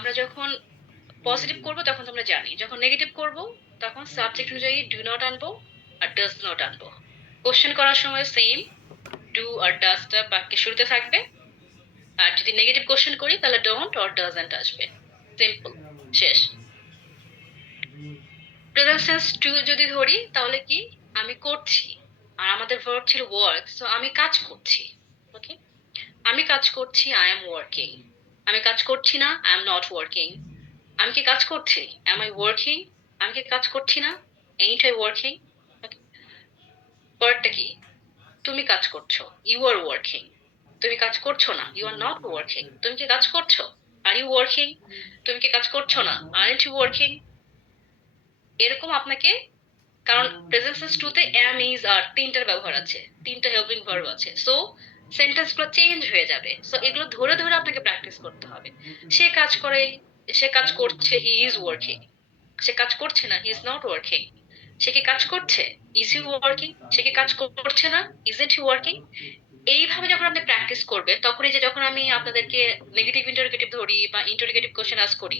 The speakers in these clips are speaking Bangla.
আমরা যখন পজিটিভ করব তখন তো আমরা জানি, যখন নেগেটিভ করব তখন সাবজেক্ট অনুযায়ী ডু নট আনবো আর ডাজ নট আনবো। কোশ্চেন করার সময় সেম, ডু আর ডাজটা বাক্যের শুরুতে থাকবে। আর যদি নেগেটিভ কোশ্চেন করি তাহলে ডোন্ট অর ডাজন্ট আসবে। সিম্পল, শেষ। প্রেজেন্ট টেন্স টু যদি ধরি তাহলে কি, আমি করছি, আর আমাদের ভার্ব ছিল ওয়ার্ক, সো আমি কাজ করছি। ওকে, আমি কাজ করছি, আই এম ওয়ার্কিং। আমি কাজ করছি না, আই এম নট ওয়ার্কিং। আমি কি কাজ করছি, এম আই ওয়ার্কিং। আমি কি কাজ করছি না, এইন্ট আই ওয়ার্কিং। পরেরটা কি, তুমি কাজ করছো, ইউ আর ওয়ার্কিং। তুমি কাজ করছো না, ইউ আর নট ওয়ার্কিং। তুমি কি কাজ করছো, আর ইউ ওয়ার্কিং। তুমি কি কাজ করছো না, আরন্ট ইউ ওয়ার্কিং। এরকম আপনাকে, কারণ প্রেজেন্ট টেন্স টু তে এম ইজ আর তিনটার ব্যবহার আছে, তিনটা হেল্পিং ভার্ব আছে, সো সেন্টেন্স গুলো চেঞ্জ হয়ে যাবে। সো এগুলো ধরে ধরে আপনাকে প্র্যাকটিস করতে হবে। সে কাজ করে, সে কাজ করছে, হি ইজ ওয়ার্কিং। সে কাজ করছে না, হি ইজ নট ওয়ার্কিং। সে কি কাজ করছে, ইজ হি ওয়ার্কিং। সে কি কাজ করছে না, ইজন্ট হি ওয়ার্কিং। এইভাবে যখন আপনি প্র্যাকটিস করবেন তখন এই যে যখন আমি আপনাদেরকে নেগেটিভ ইন্টারোগেটিভ ধরি বা ইন্টারোগেটিভ কোশ্চেন আস্ক করি,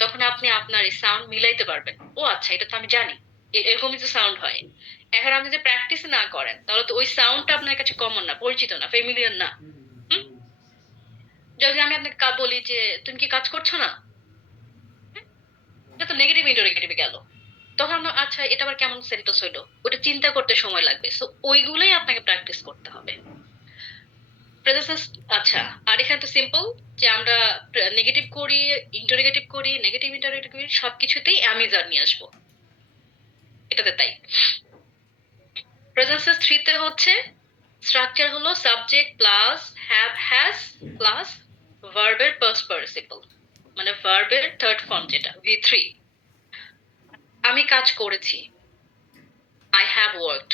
তখন আপনি আপনার এই সাউন্ড মিলাইতে পারবেন। ও আচ্ছা, এটা তো আমি জানি, এরকমই তো সাউন্ড হয়। এখন আপনি যদি প্র্যাকটিস না করেন তাহলে তো ওই সাউন্ডটা আপনার কাছে কমন না, পরিচিত না, ফেমিলিয়ার না। হুম? যদি আমি আপনাকে বলি যে তুমি কি কাজ করছো না, হ্যাঁ? এটা তো নেগেটিভ ইন্টারোগেটিভ গেল। তখন আচ্ছা, এটা আবার কেমন সেন্টেন্স হইলো, ওটা চিন্তা করতে সময় লাগবে। সো ওইগুলোই আপনাকে প্র্যাকটিস করতে হবে। প্রেজেন্স, আচ্ছা। আর এখানে তো সিম্পল, যে আমরা নেগেটিভ করি, ইন্টারোগেটিভ করি, নেগেটিভ ইন্টারোগেটিভ করি, সবকিছুতেই অ্যামিজার নিয়ে আসবো। এটাতে তাই। প্রেজেন্স থ্রিতে হচ্ছে স্ট্রাকচার হলো subject plus have has plus ভার্বের পাস্ট পার্টিসিপল, মানে ভার্বের থার্ড ফর্ম যেটা V3। আমি কাজ করেছি, আই হ্যাভ ওয়ার্কড।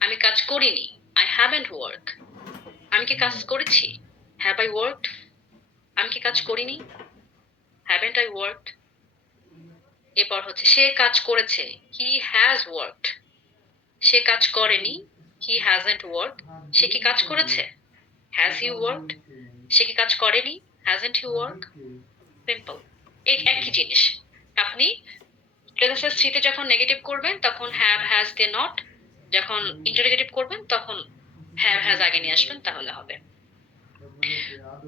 আমি কাজ করিনি, আই হ্যাভেন্ট ওয়ার্ক। আমি কি কাজ করেছি, হ্যাভ আই ওয়ার্কড। আমি কি কাজ করিনি, হ্যাভেন্ট আই ওয়ার্কড। এরপর হচ্ছে সে কাজ করেছে, হি হ্যাজ ওয়ার্কড। সে কাজ করেনি, হি হ্যাজন্ট ওয়ার্ক। সে কি কাজ করেছে, হ্যাজ হি ওয়ার্কড। সে কি কাজ করেনি, হ্যাজন্ট হি ওয়ার্ক। সিম্পল, এই একই জিনিস। আপনি প্রেজেন্ট থ্রিতে যখন নেগেটিভ করবেন তখন হ্যাভ হ্যাজ দে নট, যখন ইন্টারোগেটিভ করবেন তখন হ্যাভ হ্যাজ আগে নিয়ে আসবেন, তাহলে হবে।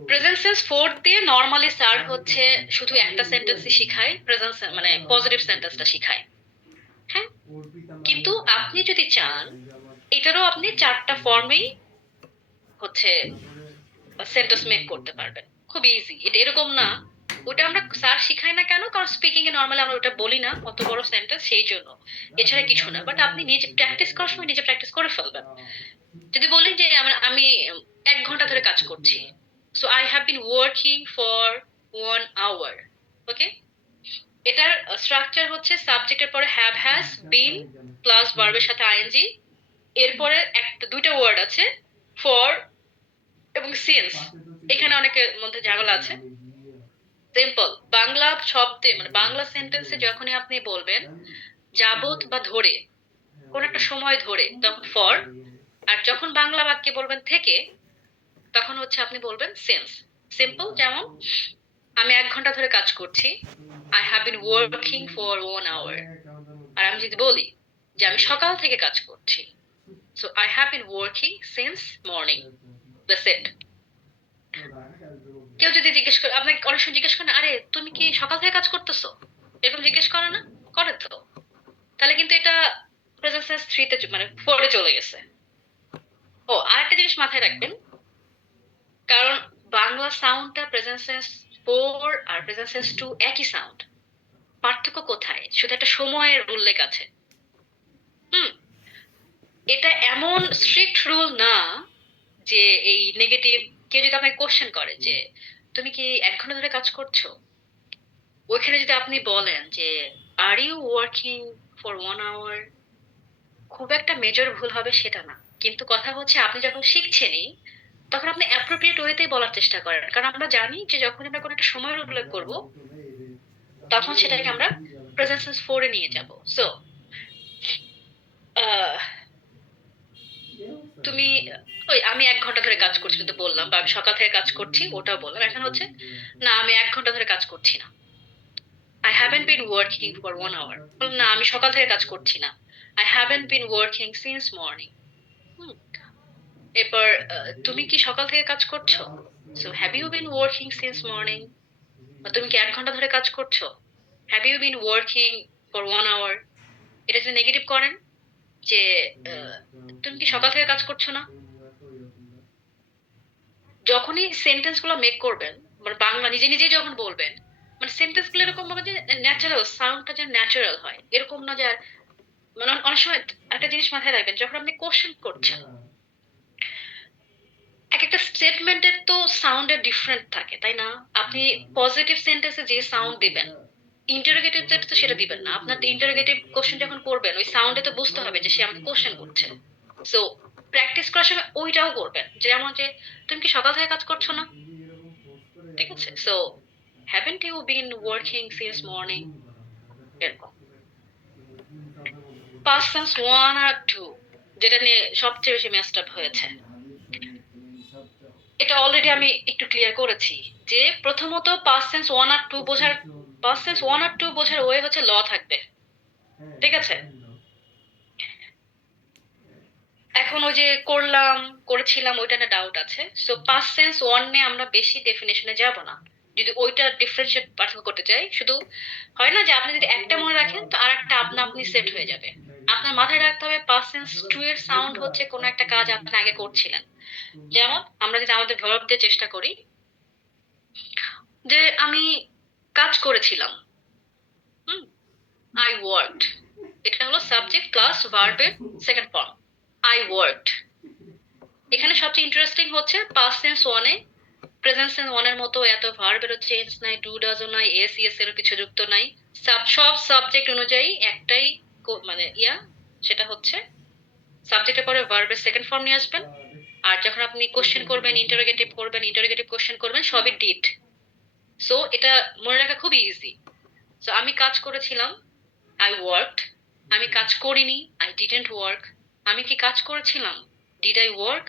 প্রেজেন্ট টেন্স ফোর্থ দিয়ে নর্মালি স্যার হচ্ছে শুধু একটা সেন্টেন্সই শিখায়, প্রেজেন্ট মানে পজিটিভ সেন্টেন্সটা শিখায়। হ্যাঁ, কিন্তু আপনি যদি চান এটারও আপনি চারটা ফর্মেই হচ্ছে সেন্টেন্স মেক করতে পারবেন, খুব ইজি। এটা এরকম না, ওটা আমরা স্যার শিখাই না কেন, কারণ স্পিকিং এ নর্মালি আমরা ওটা বলি না অত বড় সেন্টেন্স, সেই জন্য, এছাড়া কিছু না। বাট আপনি নিজে প্র্যাকটিস করার সময় নিজে প্র্যাকটিস করে ফেলবেন। যদি বলি যে আমি 1 ঘন্টা ধরে কাজ করছি, so I have been working for 1 hour. Okay, এটার স্ট্রাকচার হচ্ছে সাবজেক্টের পরে হ্যাভ হ্যাজ বিন প্লাস ভার্বের সাথে আইএনজি, এরপরে একটা দুইটা ওয়ার্ড আছে, ফর এবং সিন্স। এখানে অনেকের মধ্যে ঝামেলা আছে। সিম্পল বাংলা শব্দে মানে বাংলা সেন্টেন্সে যখনই আপনি বলবেন যাবত বা ধরে, কোন একটা সময় ধরে, তখন ফর। আর যখন বাংলা বাক্যে বলবেন থেকে, তখন হচ্ছে আপনি বলবেন সিন্স। সিম্পল, যেমন আমি 1 ঘন্টা ধরে কাজ করছি, I have been working for 1 hour. আর আমি যদি বলি যে আমি সকাল থেকে কাজ করছি, so I have been working since morning. That's it. কেউ যদি জিজ্ঞেস করে, আপনাকে অনেক সময় জিজ্ঞেস করে না, আরে তুমি কি সকাল থেকে কাজ করতেছো, এরকম জিজ্ঞেস করে না, করে তো। তাহলে কিন্তু এটা প্রেজেন্ট টেন্স থ্রিতে মানে ফোরে চলে গেছে। ও আরেকটা জিনিস মাথায় রাখবেন, কারণ বাংলা সাউন্ডটা প্রেজেন্ট টেন্স ফোর আর প্রেজেন্ট টেন্স টু একই সাউন্ড। পার্থক্য কোথায়, শুধু একটা সময়ের উল্লেখ আছে। হুম, এটা এমন স্ট্রিক্ট রুল না যে এই নেগেটিভ, কেউ যদি আপনাকে কোশ্চেন করে যে তুমি কি 1 ঘন্টা ধরে কাজ করছো, ওইখানে যদি আপনি বলেন যে are you working for 1 hour, খুব একটা মেজর ভুল হবে সেটা না। কিন্তু কথা হচ্ছে আপনি যখন শিখছেনই তখন আপনি অ্যাপ্রোপ্রিয়েট ওয়েতেই বলার চেষ্টা করেন, কারণ আমরা জানি যে যখন আমরা কোনো একটা সময়ের উল্লেখ করব তখন সেটাকে আমরা প্রেজেন্ট টেন্স ফোরে নিয়ে যাব। সো তুমি ওই আমি 1 ঘন্টা ধরে কাজ করছি তো বললাম, বা আমি সকাল থেকে কাজ করছি ওটাও বললাম। এখন হচ্ছে না আমি 1 ঘন্টা ধরে কাজ করছি না, I haven't been working for 1 hour. বললাম না আমি সকাল থেকে কাজ করছি না, I haven't been working since morning. এরপর তুমি কি সকাল থেকে কাজ করছো? So have you been working since morning? বা তুমি কি 1 ঘন্টা ধরে কাজ করছো? Have you been working for 1 hour? এটা যদি নেগেটিভ করেন যে আহ, তুমি কি সকাল থেকে কাজ করছো না, যখনই সেন্টেন্স গুলো মেক করবেন, মানে বাংলা নিজে নিজে যখন বলবেন, মানে সেন্টেন্স গুলো এরকম ভাবে যে ন্যাচারাল, সাউন্ডটা যেন ন্যাচারাল হয়, এরকম না যে মানে অনেক সময় একটা জিনিস মাথায় রাখবেন, যখন আপনি কোশ্চেন করছেন এক একটা স্টেটমেন্টের তো সাউন্ডের ডিফারেন্ট থাকে, তাই না? আপনি পজিটিভ সেন্টেন্সে যে সাউন্ড দিবেন, ইন্টারোগেটিভ তো সেটা দিবেন না। আপনার ইন্টারোগেটিভ কোশ্চেন যখন করবেন ওই সাউন্ডে তো বুঝতে হবে যে সে আমাকে কোশ্চেন করছে। সো প্র্যাকটিস করার সময় ওইটাও করবেন, যেমন যে তুমি কি সকাল থেকে কাজ করছো না, ঠিক আছে? So haven't you been working since morning, এরকম। পাস্ট টেন্স ওয়ান আর টু, যেটা নিয়ে সবচেয়ে বেশি মেসড আপ হয়েছে, এটা অলরেডি আমি একটু ক্লিয়ার করেছি যে প্রথমত পাস্ট টেন্স ওয়ান আর টু বোঝার ওয়ে হচ্ছে ল থাকবে, ঠিক আছে? এখন ওই যে করলাম, করেছিলাম, ওইটা না ডাউট আছে। সো পাস্ট টেন্স ওয়ান নিয়ে আমরা বেশি ডেফিনেশনে যাব না। যদি ওইটা ডিফারেন্সিয়েট পার্থক্য করতে চাই, শুধু হয় না যে আপনি যদি একটা মনে রাখেন তো আর একটা আপনা আপনি সেট হয়ে যাবে। আপনার মাথায় রাখতে হবে পাস্ট টেন্স টু এর সাউন্ড হচ্ছে কোনো একটা কাজ আপনি আগে করছিলেন। যেমন আমরা যদি আমাদের ভার্ব দিয়ে চেষ্টা করি যে আমি কাজ করেছিলাম, হুম, আই ওয়ার্কড, এটা হলো সাবজেক্ট প্লাস ভার্বের সেকেন্ড ফর্ম, আই ওয়ার্কড। এখানে সবচেয়ে ইন্টারেস্টিং হচ্ছে পাস্ট টেন্স ওয়ানে প্রেজেন্ট টেন্স ওয়ানের মতো এত ভার্বেরও চেঞ্জ নাই, ডু ডাজও নাই, এস ইএস এরও কিছু যুক্ত নাই। সব সাবজেক্ট অনুযায়ী একটাই মানে সেটা হচ্ছে সাবজেক্টের পরে ভার্বের সেকেন্ড ফর্ম নিয়ে আসবেন। আর যখন আপনি কোশ্চেন করবেন, ইন্টারোগেটিভ কোশ্চেন করবেন, সবই ডিড। সো এটা মনে রাখা খুবই ইজি। সো আমি কাজ করেছিলাম, আই ওয়ার্কড। আমি কাজ করিনি, আই ডিডন্ট ওয়ার্ক। আমি কি কাজ করেছিলাম, ডিড আই ওয়ার্ক?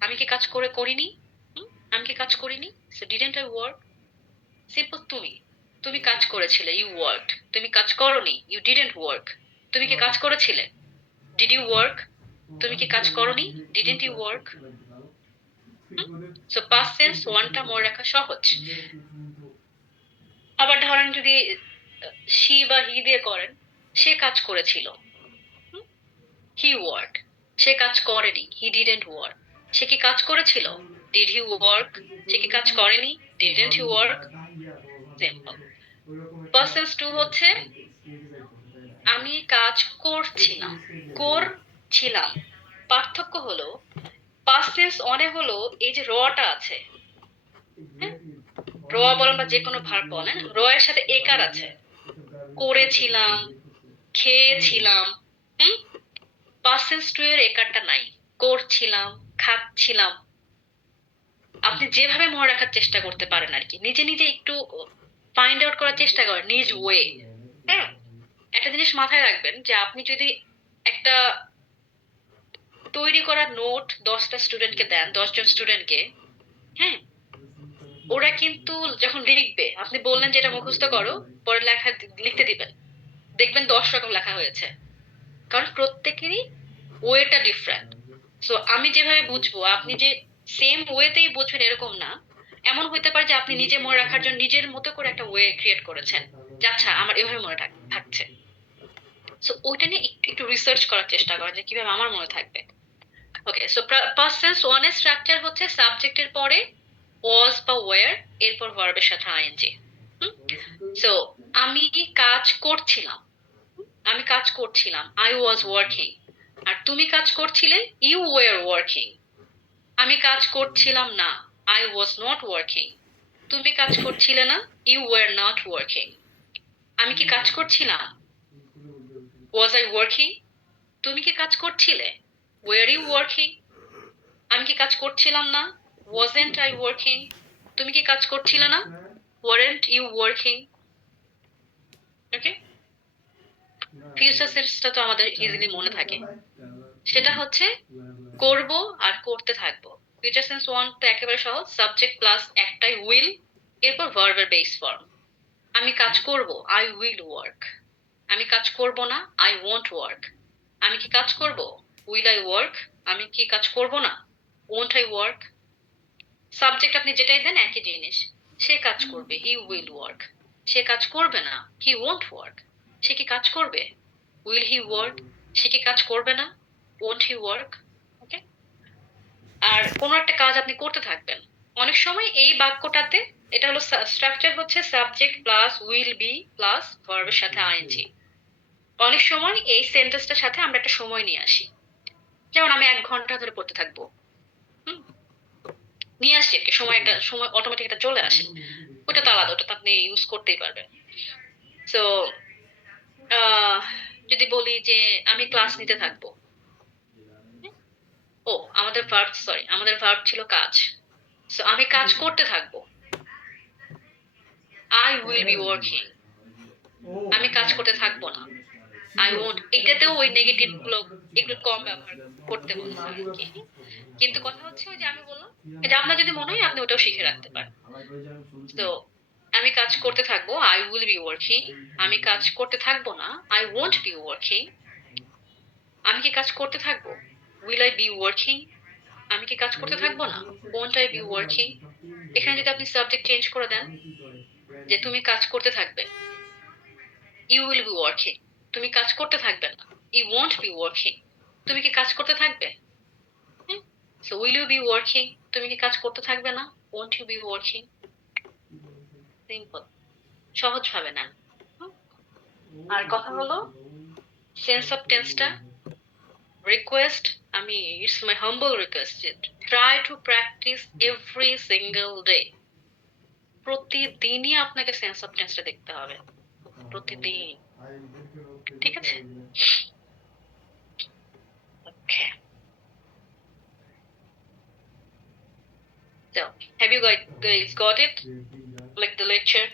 আমি কি কাজ করিনি? আমি কি কাজ করিনি, so didn't I work. Simple. তুমি তুমি কাজ করেছিলে, ইউ ওয়ার্কড। তুমি কাজ করোনি, ইউ ডিডন্ট ওয়ার্ক। তুমি কি কাজ করেছিলে, ডিড ইউ ওয়ার্ক? তুমি কি কাজ করোনি, didn't you work? So past tense ওয়ানটা মনে রাখা সহজ। আবার ধরেন যদি শি বা হি দিয়ে করেন, সে কাজ করেছিল, হি ওয়ার্ক। সে কাজ করেনি, হি ডিডন্ট ওয়ার্ক। সে কি কাজ করেছিল, ডিড হি ওয়ার্ক? সে কি কাজ করেনি, didn't he work? Simple. Present two হচ্ছে আমি কাজ করছিলাম, করছিলাম। পার্থক্য হলো পাস্ট টেন্স অনে হলো এই যে রটা আছে, হ্যাঁ, র বলেন বা যে কোনো ভার্ব বলেন, র এর সাথে একার আছে, করেছিলাম, খেয়েছিলাম। হুম, পাস্ট টেন্স টু এর একারটা নাই, করছিলাম, খাচ্ছিলাম। আপনি যেভাবে মনে রাখার চেষ্টা করতে পারেন আর কি, নিজে নিজে একটু ফাইন্ড আউট করার চেষ্টা করেন নিজ ওয়ে। হ্যাঁ, একটা জিনিস মাথায় রাখবেন যে আপনি যদি একটা তৈরি করা নোট 10টা স্টুডেন্টকে দেন, 10 জন স্টুডেন্টকে, হ্যাঁ, ওরা কিন্তু যখন লিখবে, আপনি বললেন যে এটা মুখস্থ করো, পরে লেখা লিখতে দিবেন, দেখবেন 10 রকম লেখা হয়েছে, কারণ প্রত্যেকেরই ওয়েটা ডিফারেন্ট। সো আমি যেভাবে বুঝবো আপনি যে সেম ওয়েতেই বুঝবেন এরকম না। এমন হইতে পারে যে আপনি নিজে মনে রাখার জন্য নিজের মতো করে একটা ওয়ে ক্রিয়েট করেছেন, যে আচ্ছা আমার এভাবে মনে থাকছে। সো ওইটা নিয়ে একটু একটু রিসার্চ করার চেষ্টা করেন যে কিভাবে আমার মনে থাকবে। ওকে, সো পাস্ট টেন্স ওয়ানের স্ট্রাকচার হচ্ছে সাবজেক্টের পরে ওয়াজ বা ওয়্যার, এরপর ভার্বের সাথে আইএনজি। সো আমি কাজ করছিলাম, আমি কাজ করছিলাম, আই ওয়াজ ওয়ার্কিং। আর তুমি কাজ করছিলে, ইউ ওয়ার ওয়ার্কিং। আমি কাজ করছিলাম না, আই ওয়াজ নট ওয়ার্কিং। তুমি কাজ করছিলে না, ইউ ওয়ার নট ওয়ার্কিং। আমি কি কাজ করছিলাম, ওয়াজ আই ওয়ার্কিং? তুমি কি কাজ করছিলে, ওয়ার ইউ ওয়ার্কিং? আমি কি কাজ করছিলাম না, ওয়াজেন্ট আই ওয়ার্কিং? তুমি কি কাজ করছিলে না, weren't you working? Okay, future সেন্সটা তো আমাদের ইজিলি মনে থাকে, সেটা হচ্ছে করব আর করতে থাকবো। ফিউচার সেন্স ওয়ান তো একেবারে সহজ, সাবজেক্ট প্লাস একটাই উইল, এরপর ভার্বের বেস ফর্ম। আমি কাজ করব, আই উইল ওয়ার্ক। আমি কাজ করব না, আই ওয়ন্ট ওয়ার্ক। আমি কি কাজ করব, উইল আই ওয়ার্ক। আমি কি কাজ করব না, ওয়ন্ট আই ওয়ার্ক। সাবজেক্ট আপনি যেটাই দেন একই জিনিস। সে কাজ করবে, হি উইল ওয়ার্ক। সে কাজ করবে না, হি ওয়ন্ট ওয়ার্ক। সে কি কাজ করবে, উইল হি ওয়ার্ক। সে কি কাজ করবে না, ওয়ন্ট হি ওয়ার্ক। ওকে। আর কোনো একটা কাজ আপনি করতে থাকবেন, অনেক সময় এই বাক্যটাতে, এটা হলো স্ট্রাকচার হচ্ছে subject plus will be plus ভার্বের সাথে আইএনজি। অনেক সময় এই সেন্টেন্সটার সাথে আমরা একটা সময় নিয়ে আসি, যেমন আমি 1 ঘন্টা ধরে পড়তে থাকবো। হুম, নিয়ে আসি আর কি, সময় একটা সময় অটোমেটিক এটা চলে আসে। ওটা তো আলাদা, ওটা তো আপনি ইউজ করতেই পারবেন। সো যদি বলি যে আমি ক্লাস নিতে থাকবো, ও আমাদের ভার্ব, সরি আমাদের ভার্ব ছিল কাজ। সো আমি কাজ করতে থাকবো, আই উইল বি ওয়ার্কিং। আমি কাজ করতে থাকবো না, আই ওন্ট। এটাতেও ওই নেগেটিভ গুলো একটু কম ব্যবহার করতে বলছে আর কি। কিন্তু কথা হচ্ছে ওই যে আমি বললাম, এটা আপনার যদি মনে হয় আপনি ওটাও শিখে রাখতে পারেন। তো আমি কাজ করতে থাকবো, আই উইল বি ওয়ার্কিং। আমি কাজ করতে থাকবো না, আই ওয়ন্ট বি ওয়ার্কিং। আমি কি কাজ করতে থাকবো, উইল আই বি ওয়ার্কিং। আমি কি কাজ করতে থাকবো না, ওয়ন্ট আই বি ওয়ার্কিং। এখানে যদি আপনি সাবজেক্ট চেঞ্জ করে দেন, যে তুমি কাজ করতে থাকবে, ইউ উইল বি ওয়ার্কিং। তুমি কাজ করতে থাকবে না, ইউ ওয়ন্ট বি ওয়ার্কিং। তুমি কি কাজ করতে থাকবে, হ্যাঁ। So will you be working, তুমি কি কাজ করতে থাকবে না, won't you be working. Simple, সহজ ভাবে নেন। হুম? আর কথা হলো সেন্স অফ টেন্সটা, রিকোয়েস্ট, আমি it's my humble request, try to practice every single day. প্রতিদিনই আপনাকে সেন্স অফ টেন্সটা দেখতে হবে, প্রতিদিন। ঠিক আছে। ওকে। So, have you guys got it? Like the lecture?